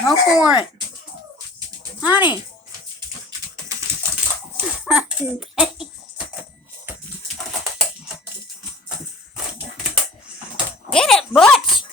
Go for it. Honey. Get it, Butch.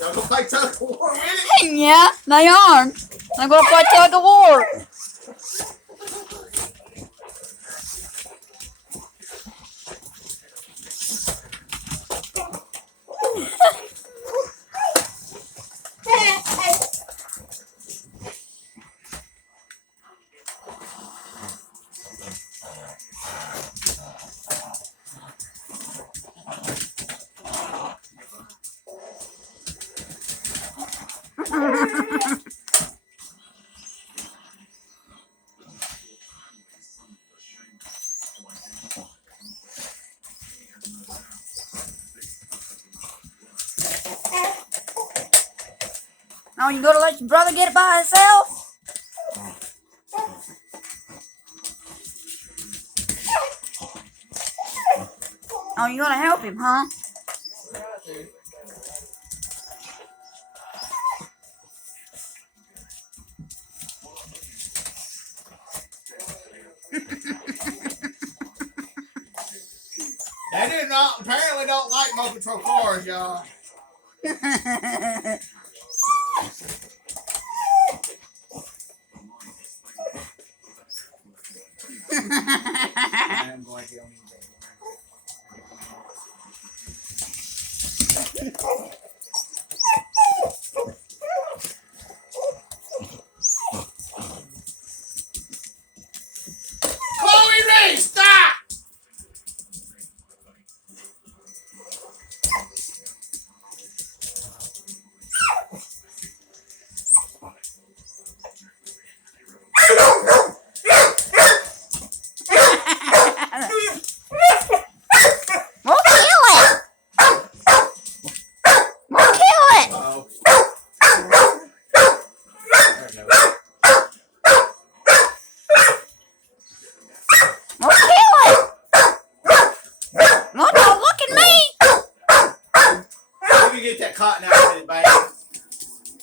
Y'all gonna play tug of war with it? Yeah, they are. They're gonna play tug of war. Oh, you gonna let your brother get it by himself? Oh, you gonna help him, huh? They apparently don't like motor control cars, y'all. I'm going to get on Chloe Ray, stop! We'll kill it. We'll kill it. Uh-oh. We'll kill it. Well, don't look at me. Let me get that cotton out of it, baby.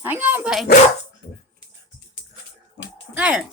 Hang on, baby. There.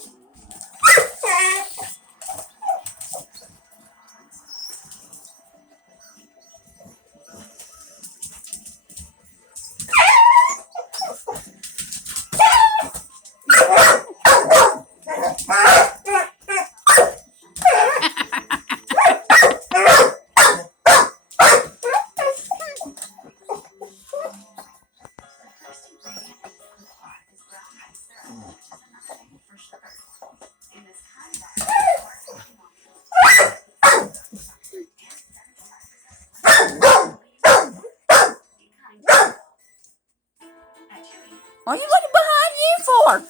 What are you looking behind you for?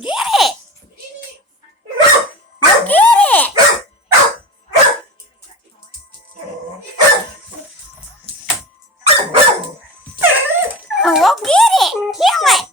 Get it! Well, get it! Oh, well, get it! Kill it!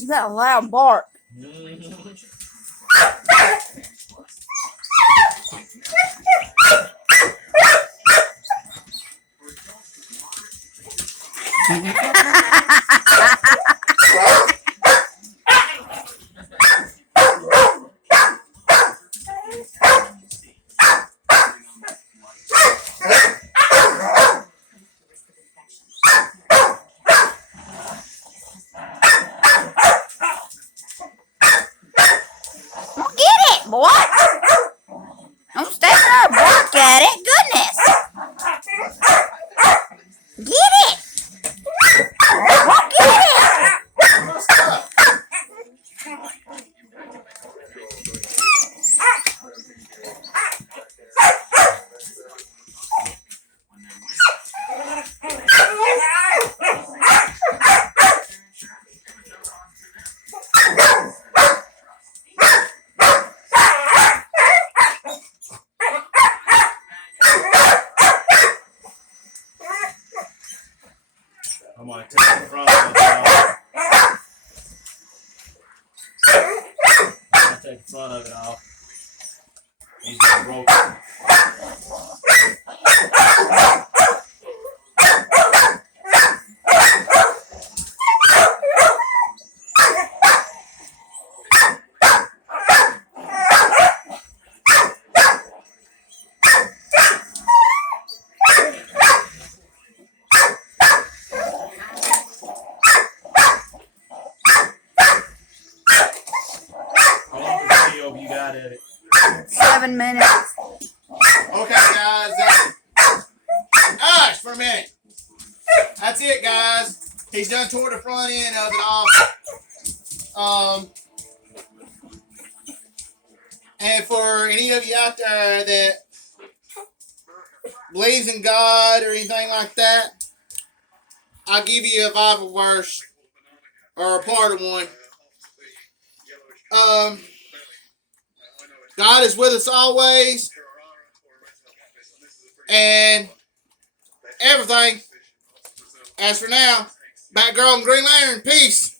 you got a loud bark. Well, get it, boy. Don't stay there and bark at it. Goodness. Get it. Well, get it. I'm gonna take the front of it off. I'm gonna take the front of it off. He's broken. How long of a video have you got at it? 7 minutes. Okay, guys. Hush for a minute. That's it, guys. He's done tore the front end of it off. And for any of you out there that believes in God or anything like that, I'll give you a Bible verse or a part of one. God is with us always, and everything. As for now, Batgirl and Green Lantern, peace.